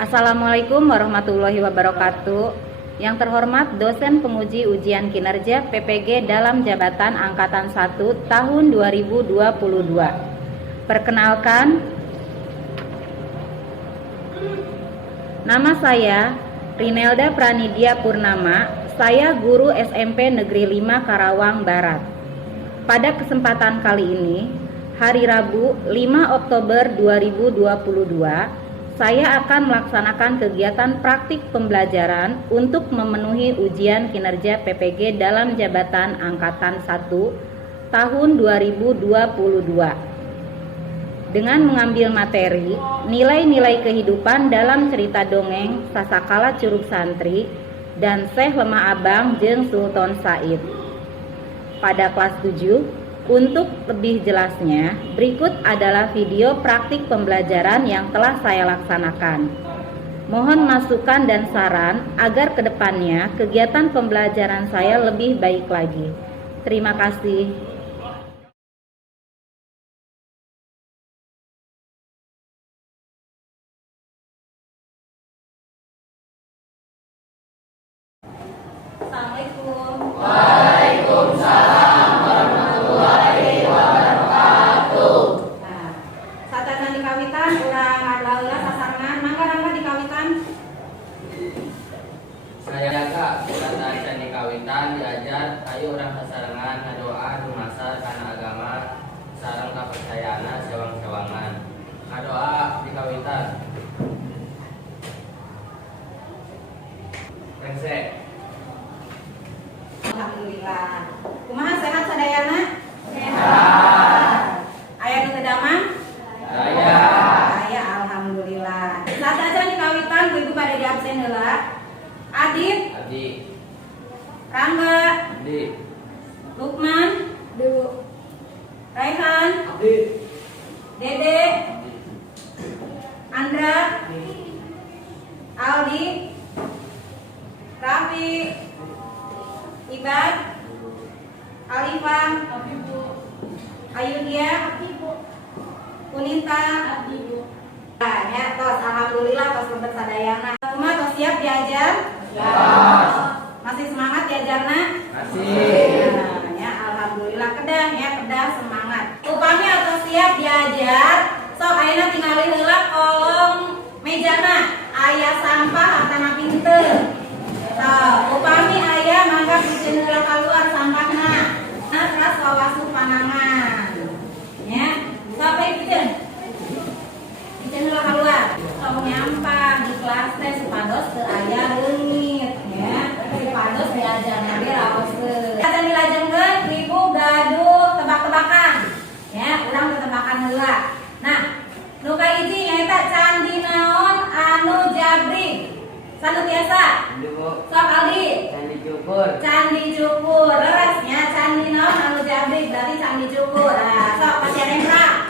Assalamualaikum warahmatullahi wabarakatuh. Yang terhormat dosen penguji ujian kinerja PPG dalam jabatan Angkatan 1 tahun 2022. Perkenalkan, nama saya Rinelda Pranidia Purnama. Saya guru SMP Negeri 5 Karawang Barat. Pada kesempatan kali ini, hari Rabu 5 Oktober 2022, saya akan melaksanakan kegiatan praktik pembelajaran untuk memenuhi ujian kinerja PPG dalam jabatan Angkatan 1 tahun 2022 dengan mengambil materi nilai-nilai kehidupan dalam cerita dongeng Sasakala Curug Santri dan Syekh Lemah Abang jeung Sultan Said. Pada kelas 7, untuk lebih jelasnya, berikut adalah video praktik pembelajaran yang telah saya laksanakan. Mohon masukan dan saran agar kedepannya kegiatan pembelajaran saya lebih baik lagi. Terima kasih. Assalamualaikum. Waalaikumsalam warahmatullahi wabarakatuh. Nah, satana dikawitan urang adalah sasangan mangga dikawitan. Saya Kak, kata candi kawitan diajar ayo urang sasarengan ngadoa dumasar kana agama sareng kapercayaanna sewang-sewangan. Ngadoa dikawitan. Rengse. Alhamdulillah. Kumaha sehat sadayana? Sehat. Aya nu teu damang? Saya. Aya alhamdulillah. Sasaja nih kawitan ibu pada di absen heula. Adit, Adi. Rangga, Adi. Lukman, Raihan, Adi. Dede, Andra, Aldi, Raffi, Ibad, Alifah, Ayudia, Kunita, nah, ya, tos alhamdulillah tos lebet sadayana. Semua tos siap diajar? Siap. Masih semangat diajarna? Masih. Nah, ya alhamdulillah kedah ya kedah semangat. Upami atau siap diajar, sok ayeuna tingali heula kolom mejana aya sampah atana pinter. Upami aya mangga biceun heula keluar sampahna. Nah, terus wawasu panangan. Ya, sok bae biceun. Biceun heula keluar. Sok nyampah di kelas teh supados teu aya leungit ya. Supados diajarna ge raoseun. Ada dilajengkeun ibu gaduh tebak-tebakan. Ya, urang tebakan heula. Nah, nu kahiji nyaeta candi naon anu jabrik. Sanu biasa? Sok Aldi. Candi Cukur. Candi Cukur. Leresnya candi naon anu jabrik berarti candi Cukur. Nah, sok Pasien Hendra.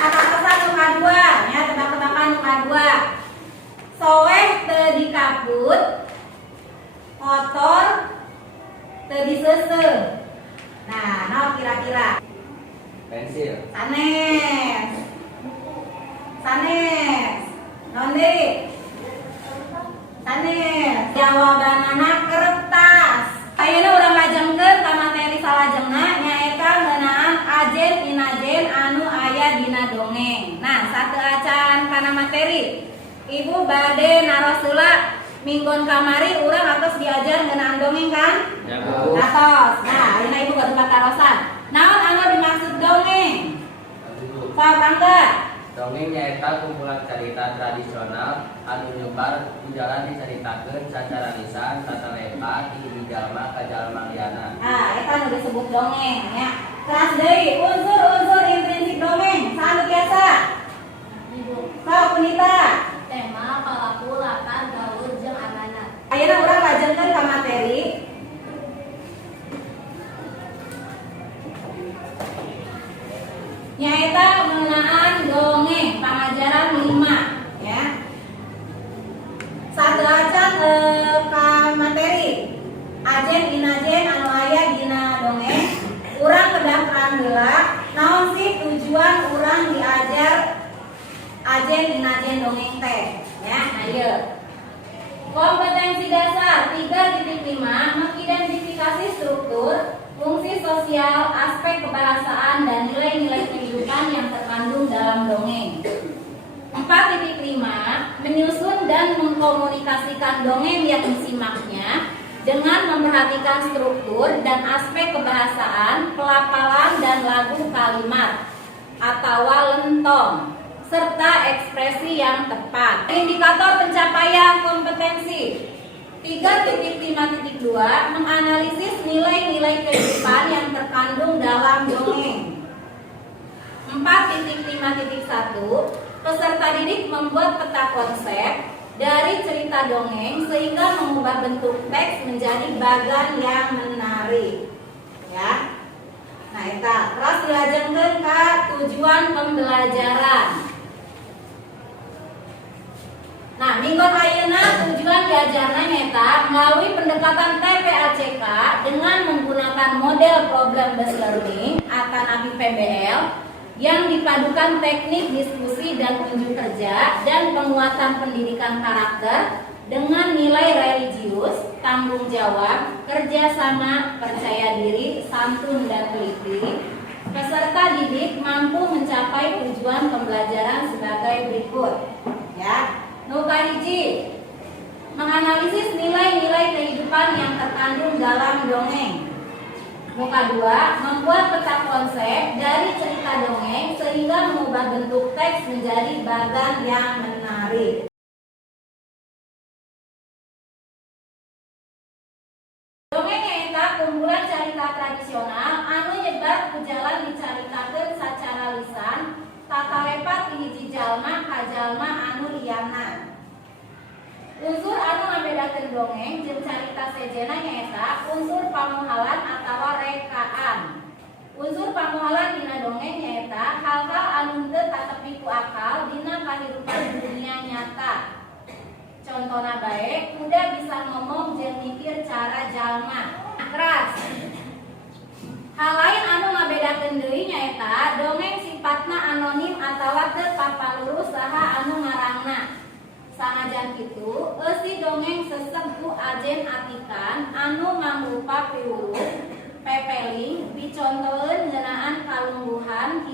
Kata-kata nu kadua, ya tebak-tebakan nu kadua. Soeh teu dikaput, kotor teu diseuseuh. Nah, naon kira-kira? Pensil. Sanes. Naon deui? Sanes. Jawabanana kertas. Ayeuna urang lajengkeun ka materi salajengna nyaeta ngeunaan ajen inajen anu aya dina dongeng. Nah, sateuacan kana materi. Ibu bade naros heula minggon kamari urang atos diajar ngeunaan dongeng kan? Ya, Bu. Atos. Nah, ayeuna ibu kudu patarosan. Naon anu dimaksud dongeng? Sok Rangga. Dongeng nyaeta kumpulan carita tradisional anu nyebar di jalan dicaritakeun sacara lisan tata lepa ti hiji jalma ka jalma liana. Nah, eta nu disebut dongeng ya. Kelas deui unsur-unsur intrinsik dongeng. Sanu biasa? Sok Punita. Tema, pelaku, latar, gaul, jeung amanat. Ayeuna urang lajengkeun ka materi. Nyaeta ngeunaan dongeng pangajaran 5 ya. Sateuacan ka materi. Ajen inajen anu aya dina dongeng urang kedah terang heula naon sih tujuan urang diajar dongeng teh. Ya, ayo. Kompetensi dasar 3.5 mengidentifikasi struktur, fungsi sosial, aspek kebahasaan, dan nilai-nilai kehidupan yang terkandung dalam dongeng. 4.5 menyusun dan mengkomunikasikan dongeng yang disimaknya dengan memperhatikan struktur dan aspek kebahasaan, pelafalan, dan lagu kalimat atau lentong, serta ekspresi yang tepat. Indikator pencapaian kompetensi 3.5.2 menganalisis nilai-nilai kehidupan yang terkandung dalam dongeng. 4.5.1 peserta didik membuat peta konsep dari cerita dongeng sehingga mengubah bentuk teks menjadi bagan yang menarik. Ya. Nah, eta terus dilajenkeun ka tujuan pembelajaran. Nah, minggon ayeuna tujuan diajarna nyata melalui pendekatan TPACK dengan menggunakan model problem based learning atau NABI PBL yang dipadukan teknik diskusi dan unjuk kerja dan penguatan pendidikan karakter dengan nilai religius, tanggung jawab, kerjasama, percaya diri, santun, dan teliti. Peserta didik mampu mencapai tujuan pembelajaran sebagai berikut. Ya. Nuka hiji, menganalisis nilai-nilai kehidupan yang terkandung dalam dongeng. Nuka dua, membuat peta konsep dari cerita dongeng sehingga mengubah bentuk teks menjadi bagan yang menarik. Dongeng eta kumpulan carita tradisional anu nyebar ku jalan dicaritakeun sacara lisan tatarepat hiji jalma ka jalma anu liana. Unsur anu ngabedakeun dongeng jeung carita sejena nyaeta unsur pamuhalan atawa rekaan. Unsur pamuhalan dina dongeng nyaeta hal-hal anu teu katepi ku akal dina kahirupan dunia nyata. Contona bae, kuda bisa ngomong jeung mikir cara jalma. Keras. Hal lain anu ngabedakeun deui nyaeta dongeng sifatna anonim atawa teu papalurus saha anu ngarangna. Sanajan kitu, eusi dongeng sesep ku ajen atikan anu mangrupa piwuruh, pepeling, dicontoheun ngeunaan kalungguhan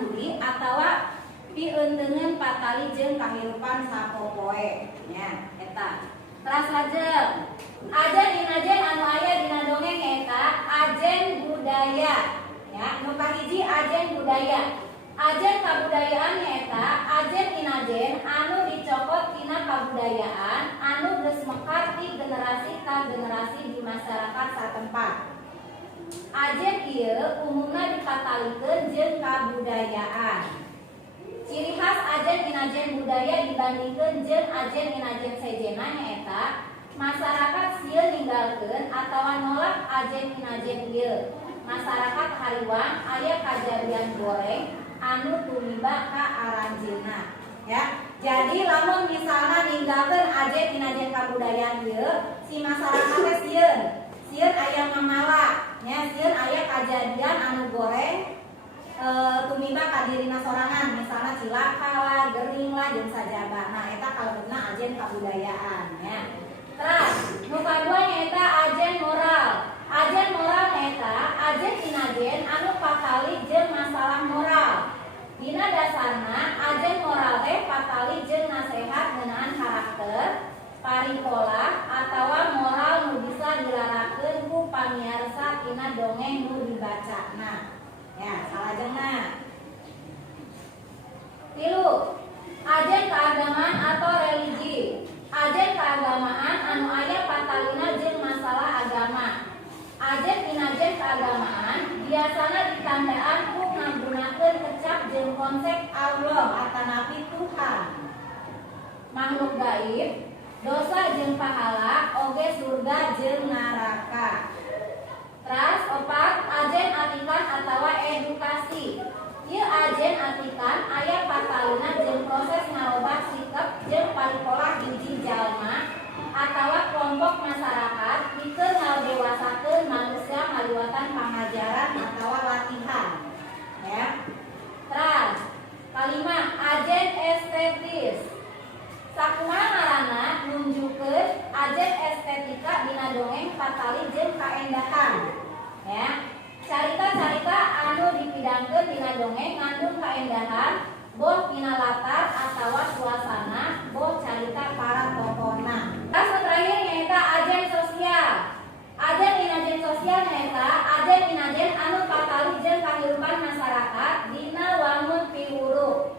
budi atawa pieunteuneun patali jeung kahirupan sapopoe. Nya, eta. Teras lajeng. Ajen inajen anu aya dina dongeng eta ajen budaya. Ya, nu kahiji ajen budaya. Ajen kabudayaan nyaeta ajen inajen anu dicokot tina kabudayaan anu geus mekar ti generasi ka generasi di masyarakat satempat. Ajen ieu umumna dipatalikeun jeung kabudayaan. Ciri khas ajen inajen budaya dibandingkeun jeung ajen inajen sejena nyaeta masyarakat sieun ninggalkeun atawa nolak ajen inajen ieu. Masyarakat hariwang aya kajadian goreng anu tumiba ka aranjeunna. Ya. Jadi lamun misalna ninggalkeun ajen inajen kabudayaan ieu, si masyarakat teh sieun aya mamala, nya sieun aya kajadian anu goreng tumiba ka dirina sorangan, misalna cilaka lah, gering lah, jeung sajaba. Nah, eta kalebetna ajen kabudayaan, ya. Terus, nu kadua nyaeta ajen moral. Ajen moral nyaeta ajen inajen anu patali jeung masalah moral. Dina dasarna ajen moral teh patali jeung nasehat ngeunaan karakter, parikola atawa moral nu bisa dilarakeun ku pamiarsa tina dongeng nu dibacana. Ya, salajengna. 3. Ajen keagamaan atau religi. Ajen keagamaan anu aya patalina jeung masalah agama. Ajen inajen keagamaan biasana ditandaan ku nggunakeun kecap jeung konsep Allah atanapi Tuhan, makhluk gaib, dosa jeung pahala, oge surga jeung neraka. Teras 4. Ajen atikan atawa edukasi. Ieu ajen atikan aya patalina jeung proses ngarobah sikap jeung parikola hiji jalma atawa kelompok masyarakat pikeun ngadewasakeun manusia ngaliwatan pangajaran atawa latihan. Ya. Teras 5. Ajen estetik. patali jeung kaendahan. Ya. Carita-carita anu dipidangkeun dina dongeng ngandung kaendahan, boh dina latar atawa suasana, boh carita para tokohna. Terus terakhir nyaeta agen sosial. Agen inajen sosial nyaeta agen inajen anu patali jeung kahirupan masyarakat dina wangun piwuruh.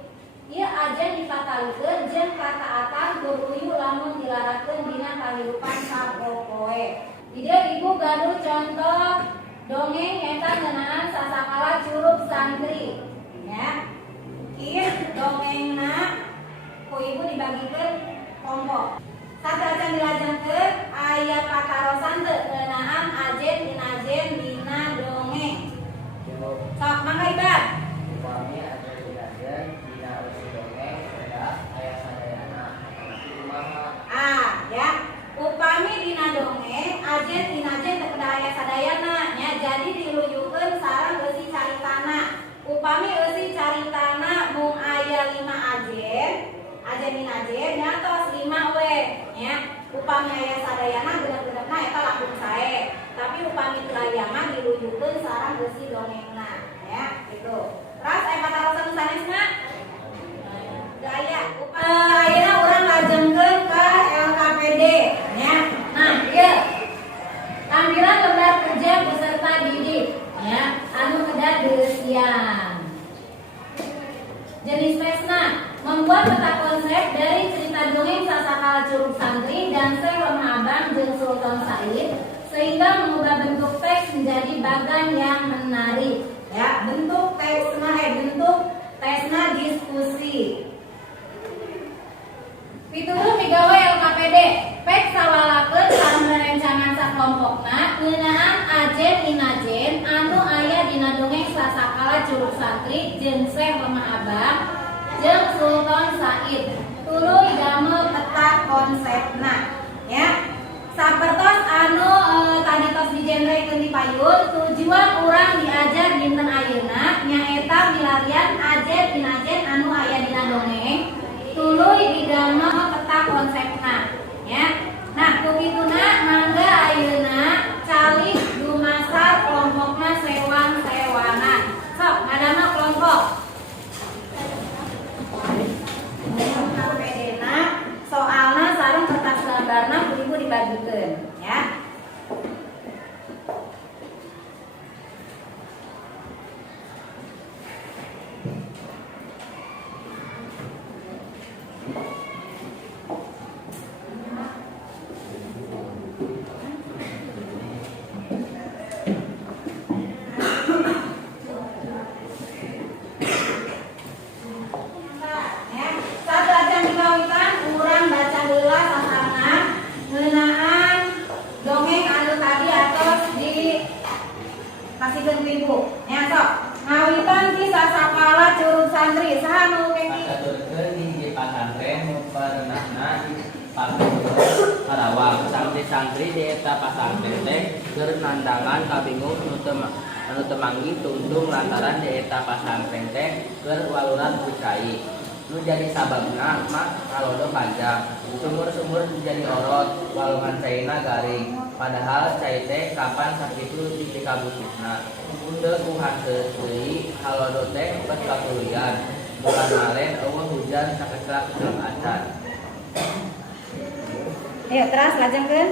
Ieu ajen dipatalikeun jeung kataatan guru lamun dilarakeun dina kahirupan sapopoe. Di dieu Ibu gaduh contoh dongeng nyaeta ngeunaan sasakala curug santri. Ya. Ieu dongengna ku Ibu dibagikeun kelompok. Sadrajan dilajengkeun aya patarosan teu ngeunaan ajen dina dongeng. Sok mangga Ibad. Upami ajen dina dongeng sedak aya sadayana tapi kumaha. Ya. Upami dina dongeng ajen teu kedah aya sadayana nya jadi diluyukeun sareng eusi caritana. Upami eusi caritana mung aya 5 ajen nyatos 5 we nya. Upami aya sadayana genep-genepna eta langkung sae. Tapi upami teu aya mah diluyukeun sareng eusi dongengna ya gitu. Terus aya patarosan sanesna? Daya. Ayeuna urang lajengkeun ka LKPD ya. Nah, ieu tampilan lembar kerja peserta didik ya, anu kedah deusian. Jenis tesna membuat peta konsep dari cerita dongeng sasakala curug santri dan Syekh Lemah Abang jeung Sultan Said sehingga mengubah bentuk teks menjadi bagan yang menarik ya. Bentuk tesna diskusi. Pituduh migawe LKPD pek sawalakeun sareng rerencangan sakelompokna ngeunaan ajen inajen anu aya dina dongeng sasakala curug santri jeung Syekh Lemah Abang jeung Sultan Said. Tuluy damel peta konsepna ya. Sapertos anu tadi tos dijenrekeun di payun, tujuan urang diajar dinten ayeuna nyaeta milarian ajen inajen anu aya dina dongeng tuluy didamel peta konsepna ya. Nah, kukituna mangga ayeuna calik dumasar kelompokna sewang-sewangan. Sok ngadamel kelompok. LKPD-na soalna sareng kertas gambarna Ibu dibagikeun ya. Kasihkeun ku Ibu. Nya sok. Ngawitan ti sasakala curug santri saha nu kenging? Katurkeun di pasantren perenahna di Karawang. Santri-santri di eta pasantren teh keur nandangan kabingung anu teu manggi tungtung lantaran di eta pasantren teh keur waluran kucai. Nu jadi sababna mah kalodo panjang. Sumur-sumur jadi orot, walungan caina garing. Padahal cai teh kapan sakitu dikabutusna. Teu kuhanteun deui halodo teh beus kakulian. Bulan malen eueuh hujan sakeslak acan. Ayo terus lajengkeun.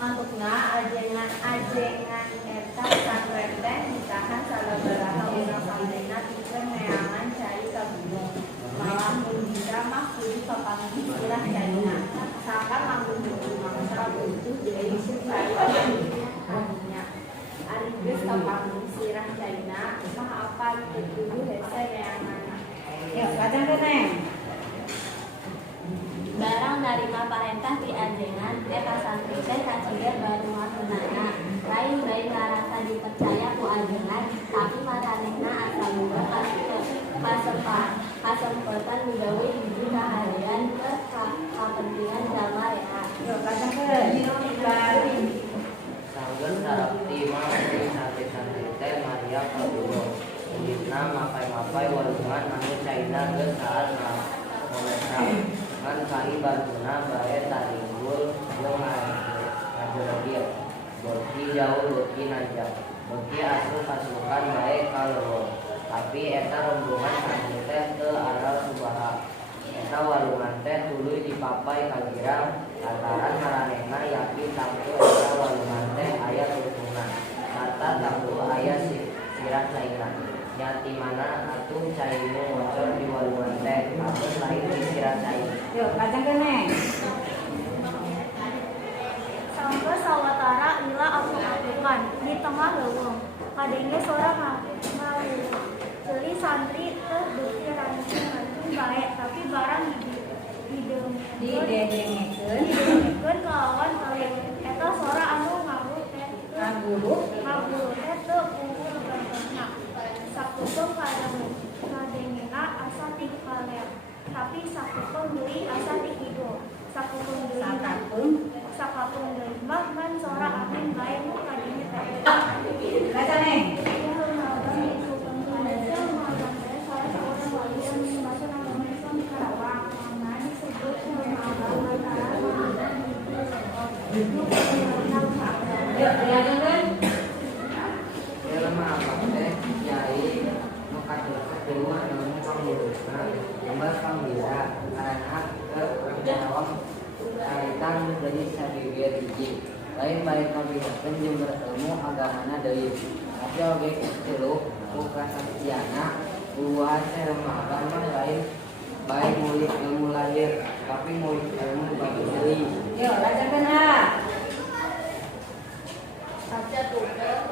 Antukna ajengan eta santren teh ditahan sababaraha urang santreuna pikeun neangan cai ka gunung. Malah mun bisa mah kudu kapanggih sirah caina. Sakan manggung mangsa butuh deui cai anunya. Ari geus kapanggih sirah caina mah apa kudu hese neangan. Yuk lajengkeun Neng. Barang narima parentah ti ajengan eta santri teh kaciger baruhan menana. Lain bae ngarasa dipercaya ku ajengan, tapi maranehna asa boga kasempetan migawe hiji kaharian ke kapentingan jalma reha. Yuk lajengkeun. Sanggeun sarepti mah di santri-santri teh Maria kagunung. Uditna mapai-mapai walungan anu caina geus saat ngomesang. Kan kali bantuna bae taringgul jeung jauh beuki najak. Beuki asup pasukan bae ka leuweung. Tapi eta rombongan santri teh teu aral subaha. Eta walungan teh tuluy dipapai ka girang lantaran maranehna yakin tangtu eta walungan teh aya tutungna. Sarta tangtu aya sirat cairna. Nyati mana atuh cairnu ngocor di walungan teh, amun lain di sirat cair. Yuk, kacang keneh. Sampai sawatara lila apuk-apukan di tengah leuweung. Kadenge sora ngaluhur. Ceuli santri teh beuki rancung bae, tapi barang didengekeun kalawan kalian. Eta sora anu ngaguru teh teu unggul gantosna. Sakutung kadengena asa ti kalean, tapi sakutung deui asa ti kidul. Sakutung deui sakapung deui mah ngan sora angin bae nu kadenge teh. Kaca neng. Yuk, dilanjutkan. Lemah apa teh yai nukat kedua dalam pangurusna lembar pambira karena ke jawab kaitan dari sadegeur hiji lain baik pambirakeun jeung bertemu agamana deui tapi oge tilu ku kasaksiana buat lemah apa mah lain baik murid ilmu lahir tapi murid ilmu bagi deui. Yuk, lanjutkan ha. Sabda tunggal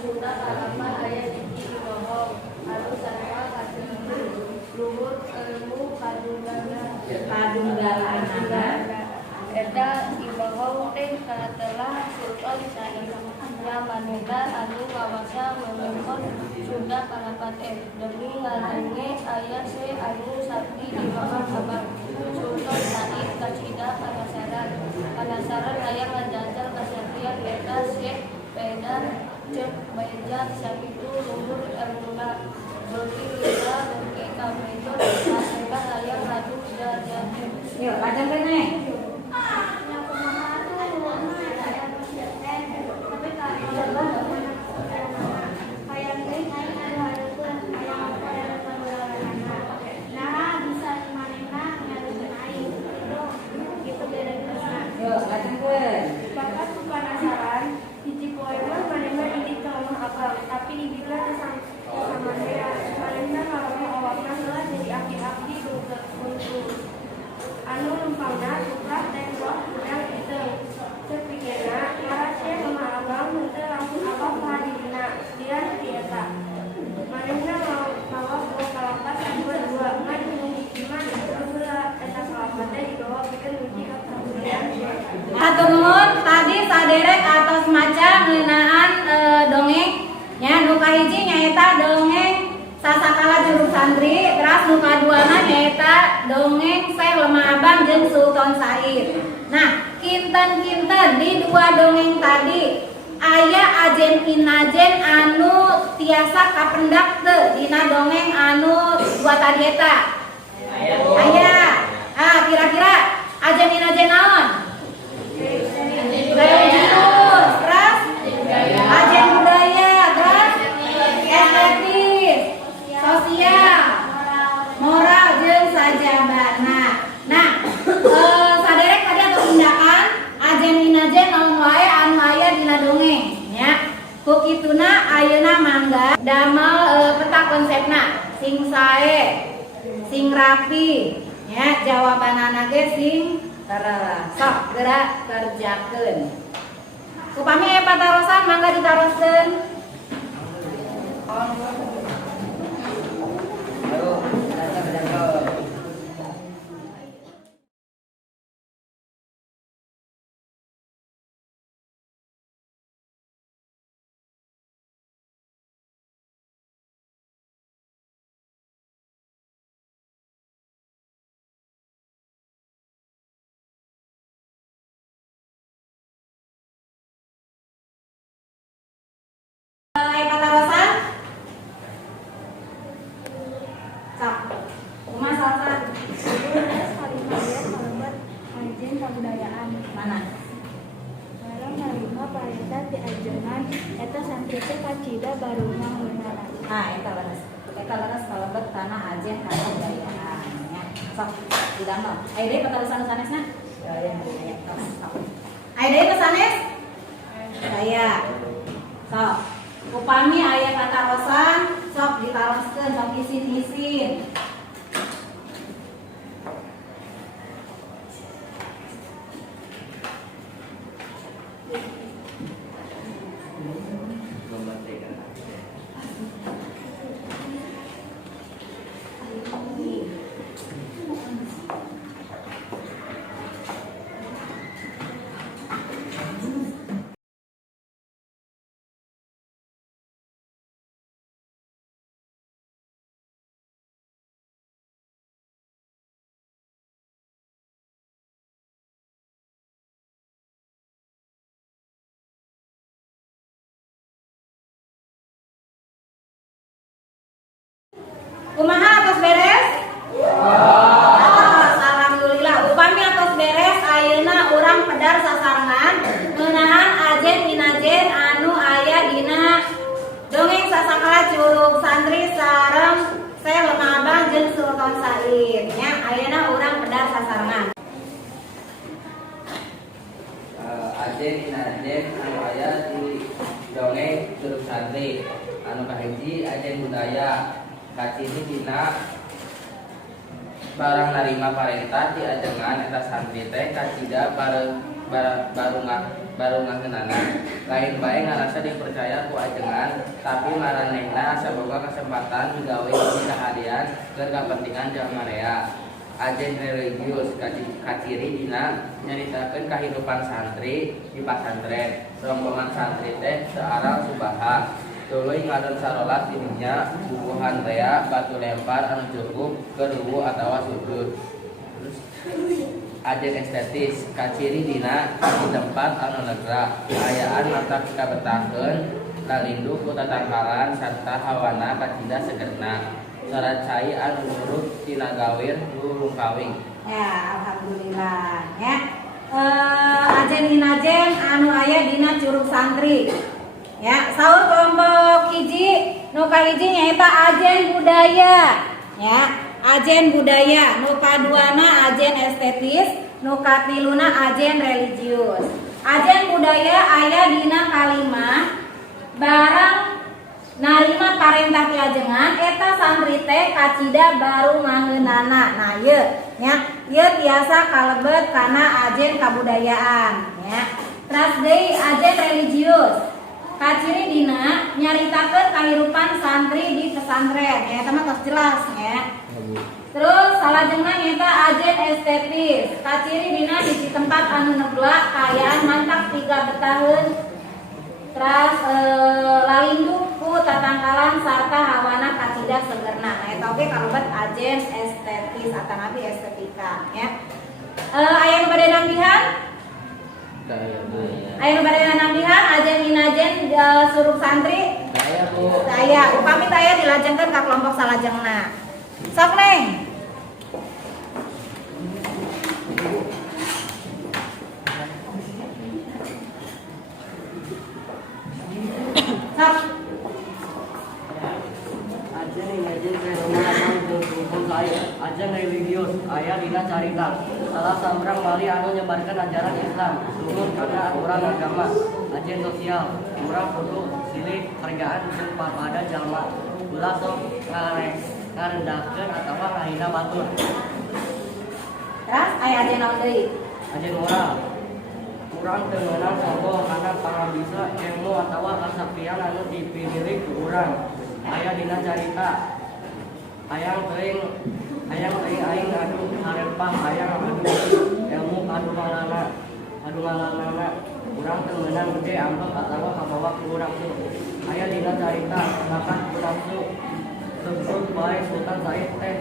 Sunda halaman ayat hiji bohong anu sarua kacenah luhur ilmu kadunggalanana eta ibohong teh katelah Sultan Said manehna anu ngawasa memimpin Sunda Kalapaten demi ngadenge aya se anu sakti di bawah abad Sultan Said kacida penasaran aya ngajajal kesaktian eta Syekh Pedar cek bejak sakitu luhur ilmuna beuki lila beuki kabejo asena aya ngadu jajahan. Yuk, lanjutkan neng. Yang kumaha tuh aya masyarakat tapi kalau kayak ini hareupeun aya pengelolaan. Nah, bisa manehna ngalukeun aing gitu beda-beda. Yuk, lanjutkan. Bakat penasaran hiji poe mah manehna ingin kalau apa tapi ingin sama dia manehna ngalamun awakna heula jadi aki-aki untuk anu lempangna tukar dan roh udang itu sepikirna marasnya sama abang henteu langsung abang hadirna dia tieta manehna mawa buah kalapas dua ngan hiji mah heula eta kalapas teh dibawa pikeun uji ka kabudayan. Atur nuhun, tadi saderek atas maca ngeunaan dongeng nya nu kahiji nyaeta dongeng Sasakala Jurug Santri, terus nu kaduana nyaeta dongeng Syekh Lemah Abang jeung Sultan Said. Nah, kinten-kinten di dua dongeng tadi aya ajen inajen anu tiasa kapendak teu dina dongeng anu dua tadi eta. Aya. Ah, kira-kira ajen inajen naon? Religius, terus ajen budaya, terus estetis, sosial, moral jeung sajabana. Nah, saderek tadi atau tindakan ajen inajen naon wae anu aya dina dongeng nya. Ku kituna ayeuna mangga damel peta konsepna sing sae, sing rapi, nya jawabanana ge sing sok gerak kerjakeun. Upami aya patarosan mangga ditaroskeun. Ayo, kita Aya patarosan? diajengan eta santri teh kacida baruna ngeunana. Nah, eta leres kalebet kana ajen kabudayaan nya. Sok didamel. Aya deui patarusan sanesna? Ya, sok. Aya deui sanes? Saya. Sok. Upami aya katarosan, sok ditaroskeun, sok isin-isin. Kumaha atos beres? Alhamdulillah. Upami atos beres ayeuna urang pedar sasarengan ngeunaan ajen minajen anu aya dina dongeng sasakala curug santri sareng Syekh Lemah Abang jeung Sultan Said nya ayeuna urang pedar sasarengan. Ajen minajen anu aya di dongeng curug santri anu kahiji ajen budaya kaciri dina barang narima parentah di ajengan eta santri teh kacida baru ngageunana lain bae ngarasa dipercaya ku ajengan tapi maranehna asa boga kesempatan digawe di kahadian keur kapentingan jalma rea. Ajen religius kaciri dina nyaritakeun kahidupan santri di pasantren. Rombongan santri teh searang subaha tuluy ngadon sarolat dirinya bubuhan rea batu lempar anu cukup keur ruwu atawa sujud. Ajen estetis kaciri dina di tempat anu negra ayaan mata kabetakeun lalindu ku tatangkalan sarta hawana kacida segerna sarat cai anu nurut tina gawir lurung kawing. Ya, alhamdulillah ya. Ajen minajen anu aya dina curug santri. Ya, saur kelompok hiji, nu kahiji nyaeta ajen budaya. Ya, ajen budaya, nu kaduana ajen estetis, nu katiluna ajen religius. Ajen budaya aya dina kalimah barang narima parentah ti ajengan eta santri teh kacida baru ngaheunana. Nah, ieu nya, ieu tiasa kalebet kana ajen kabudayaan, ya. Terus deui ajen religius. Kaciri dina nyaritakeun kahirupan santri di pesantren, ya, eta mah tos jelas ya. Terus salajengna nyaeta ajen estetis. Kaciri dina di tempat anu negla kaayaan mantap 3 betaheun. Terus lalindu ku tatangkalan sarta hawana kacida segerna. Nah, eta oge kalebet ajen estetis atanapi estetika ya. Aya nu bade nambihan? Aya nu bade nambihan ajen minajen suruh santri? Daya Bu. Daya. Upami daya dilajengkeun ka kelompok salajengna. Sok Neng. Sok. Ajen religius aya dina carita salah sambrang bali anu nyebarkan ajaran Islam luhur kana aturan agama. Ajen sosial urang kudu silih hargaan jeung pada jalma ulah sok ngarendahkeun atawa ngahina batur. Terus aya ajen naon deui? Ajen moral urang teu meunang sombong kana pangabisa ilmu atawa kasaktian anu dipilih ku urang. Aya dina carita hayang teuing aing adu harempah hayang adu ilmu adu ngalanana urang teu meunang gede ambek atawa kabawa ku urang tuh. Aya dina carita lakat nafsu sebut bae Sultan Said teh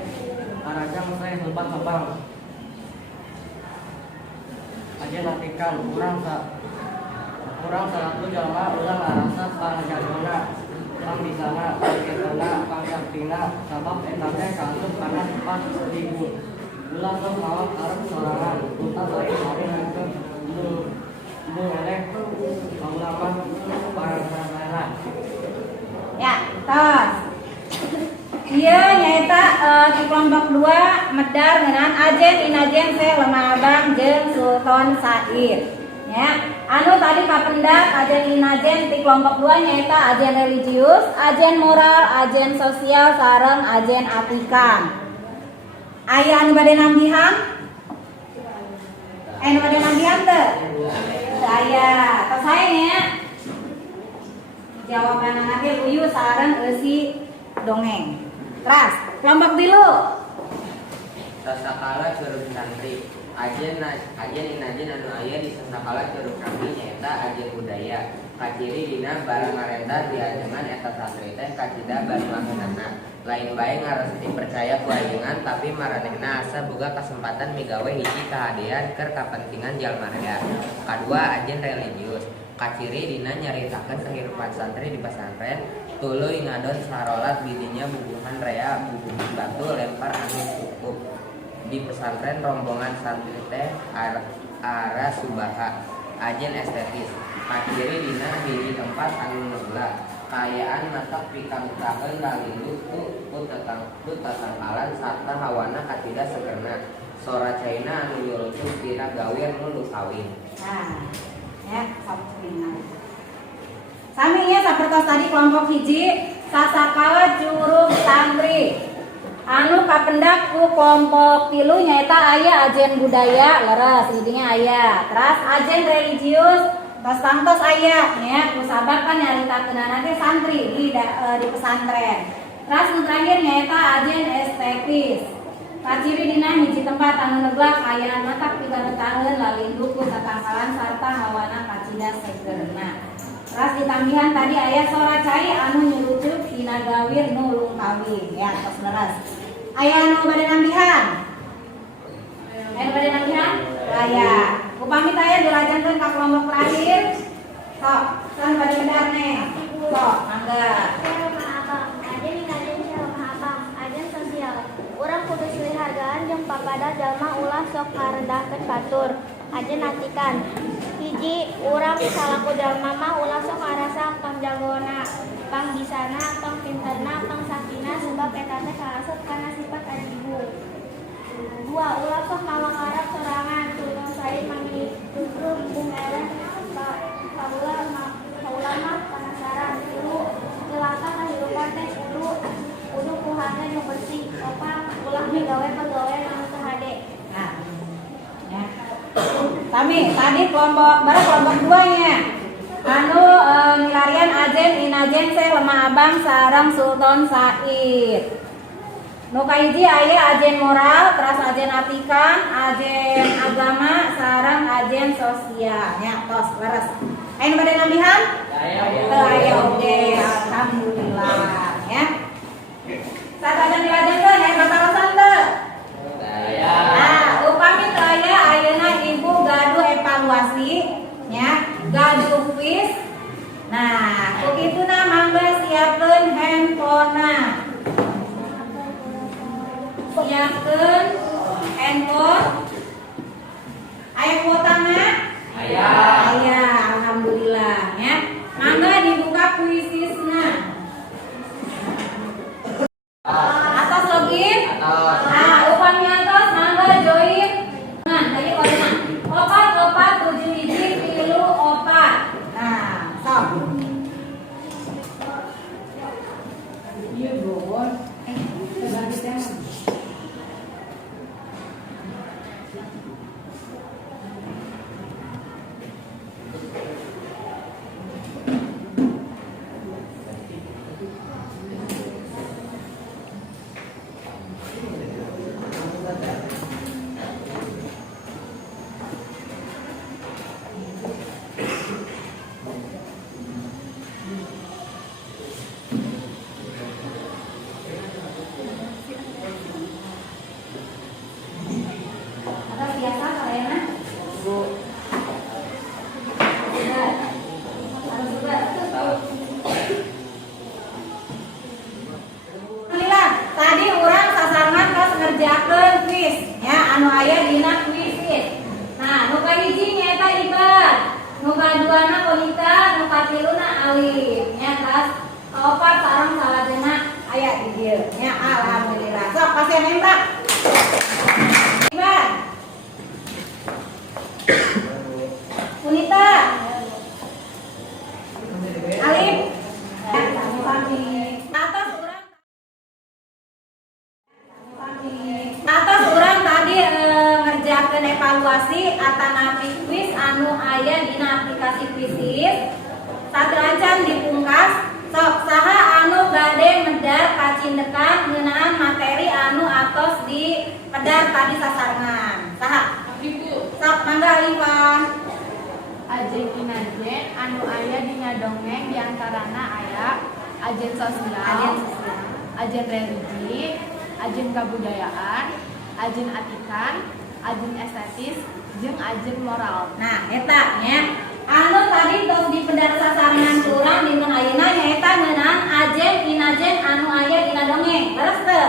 karajang teh lebah-lebang. Aja latikan urang salatu jalma ulang ngarasa pangjagona pambisana pangketona pangsaktina sabab eta teh kaasup kana sifat libur ulah sok mawak arep sorangan Sultan Said hari ngeukeun mu eleh kaula mah kelompok 2 medar dengan ajen inajen se lemah abang jeung Sultan Said. Ya, anu tadi kapendak ajen inajen di kelompok 2 nyaeta ajen religius, ajen moral, ajen sosial sareng ajen atikan. Aya anu bade nambihan? Anu bade nambihan teu? Aya. Tos hae nya. Jawaban nanti uyu sareng eusi dongeng. Teras, kelompok 3. Sasakala curug santri. Ajen inajen anu aya di sasakala curug kami nyaeta ajen budaya. Kaciri dina barang ngarenta diajengan eta santri teh kacida bantuanana. Lain bae ngaresti percaya ku ajengan tapi maranehna asa boga kasempatan migawe hiji kahadean keur kapentingan jalma rea. Kadua ajen religius. Kaciri dina nyaritakeun kehidupan santri di pesantren, tuluy ngadon sarolat bidinya bubuhan rea, bubuhan batu lempar anu cukup. Di pesantren rombongan santri teh ara subaha, ajen estetis. Kaciri dina hiji tempat anu negla. Kayaan matak pikamitakeun lalindu tu tatangkalan sarta hawana kacida segerna. Sora caina anu nyurucuk dina gawir nu kawin. Nah, ya, sami ya sapertos tadi kelompok hiji sasakala curug santri. Anu kapendak ku kelompok 3 nyaeta aya ajen budaya leres intinya aya. Terus ajen religius tos tangtos aya nya ku sabab kan nyaritakeunana teh santri di pesantren. Terus nu terakhir nyaeta ajen estetis. Kaciri dina hiji tempat anu neglak aya matak piganutakeun lalindu ku tatangkalan sarta hawana kacida segerna. Terus ditambihan tadi aya sora cai anu nyurucuk dina gawir nu ulung kawin ya tos leres. Aya anu bade nambihan? Anu bade nambihan? Aya. Upami taya dilajenkeun ka kelompok terakhir. Sok, kan bade benar nih. Sok, mangga. Ajen inajen se lemah abang, ajen sosial. Urang kudu silih hargaan jeung papada jalma ulah sok ngarendahkeun batur. Ajen atikan. Hiji, urang salaku jalma mah ulah sok ngarasa pang jagona, pang bisana, pang pinterna, pang sakina sebab eta teh kaasup kana sifat ari ibu. Dua, ulah sok mawangarap sorangan, Sultan Said mangitukeun bung eleh paula mah penasaran. Tilu, celaka kahirupan teh kudu kuhatna nu bersih. Opat, ulah migawe pagawean anu teu hade. Nah. Ya. Tadi kelompok 2 nya. Anu milarian ajen inajen se lemah abang sareng Sultan Said. Nu kahiji aya ajen moral, terus ajen atikan, ajen agama sareng ajen sosial. Ya, tos leres. Aya nu bade nambihan? Aya oge. Alhamdulillah ya. Sadajan dilajenkeun aya katarosan teu? Nah, upami teu aya ayeuna ibu gaduh evaluasi nya, gaduh quiz. Nah, kukituna mangga siapkeun handphone-na. Siapkeun handphone. Aya kuotana? Aya. Aya, alhamdulillah ya. Mangga dibuka kuisisna. Atas login? Nah, upami atas mangga join. Nah, tadi kodena 4471 Nah, stop. Iya, bro. Ganti tema. Alhamdulillah. So, pas pasien nembrak. Iban. Punita. Alif. Atas urang tadi ngerjakeun evaluasi atanapi kuis anu aya dina aplikasi Quizizz. Sadrajan dipungkas sok saha anu gade medar kacindekan ngeunaan materi anu atos di pedar tadi sasarengan. Saha? Ibu. Sok mangga Alifah. Ajen inajen anu aya dina dongeng diantarana aya ajen sosial, ajen religi, ajen kabudayaan, ajen atikan, ajen estetis, jeung ajen moral. Nah, eta nya anu tadi tos di pedar sasarengan urang dina ayeuna nyaeta ngeunaan ajen inajen anu aya dina dongeng. Leres teu?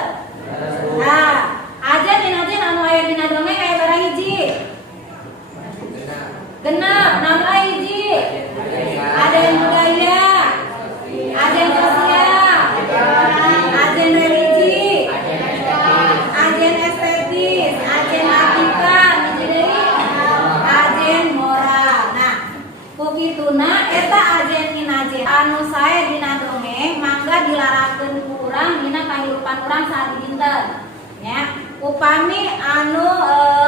Nah, ajen inajen anu aya dina dongeng aya barang hiji. Genep, nambah hiji. Ajen budaya, ajen sosial, ajen religi, ajen estetis, ajen etika, ajen moral. Nah, kukituna eta ajen inajen anu sae dina dongeng mangga dilarakeun ku urang dina kahirupan urang saat dinten. Ya, upami anu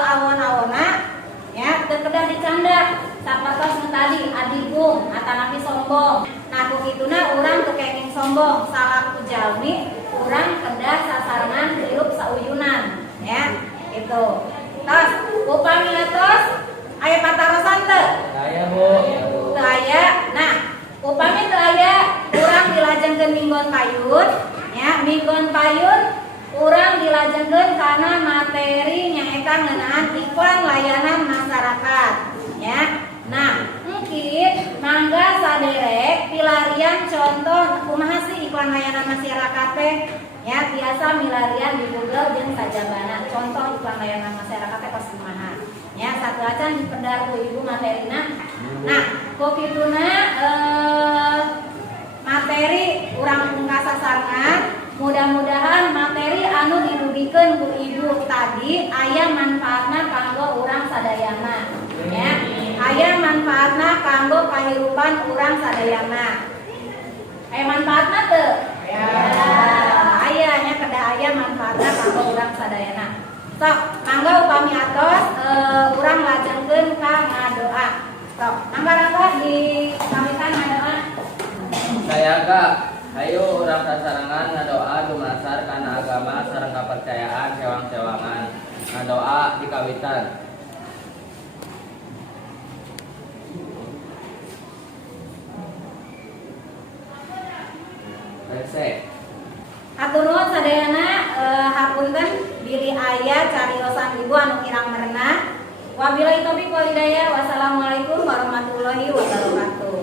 awon-awona ya teu kedah dicandak sapertos nu tadi adibung atanapi sombong. Nah kukituna urang teu kenging sombong salaku jalmi urang kedah sasarengan hirup sauyunan ya itu. Tos upami tos aya patarosan teu? Saya Bu. Teu aya. Nah upami teu aya urang dilajengkeun minggon payun ya minggon payun urang dilajengkeun kana materi nyaeta ngeunaan iklan layanan masyarakat ya. Nah, mungkin mangga saderek pilarian contoh kumaha sih iklan layanan masyarakat teh ya biasa milarian di Google jeung sajabana contoh iklan layanan masyarakat teh pas kumaha ya satu acan dipedar ku ibu materina. Nah, kok kituna materi urang pungkas sasarengan mudah-mudahan materi anu didudikeun ku ibu tadi aya manfaatna kanggo urang sadayana ya aya manfaatna kanggo kahirupan urang sadayana. Aya manfaatna teu? Aya nya kedah aya manfaatna kanggo urang sadayana. Sok mangga upami atos urang lajengkeun ka ngadoa. Sok mangga Rafa dipamitan ngadoa. Saya Kak, hayu urang sasarengan ngadoa dumasar kana agama sareng kapercayaan sewang-sewangan. Ngadoa dikawitan. Rese. Hatur nuhun sadayana hapunten diri aya cariosan ibu anu kirang merenah. Wabillahi taufiq wal hidayah. Wassalamualaikum warahmatullahi wabarakatuh.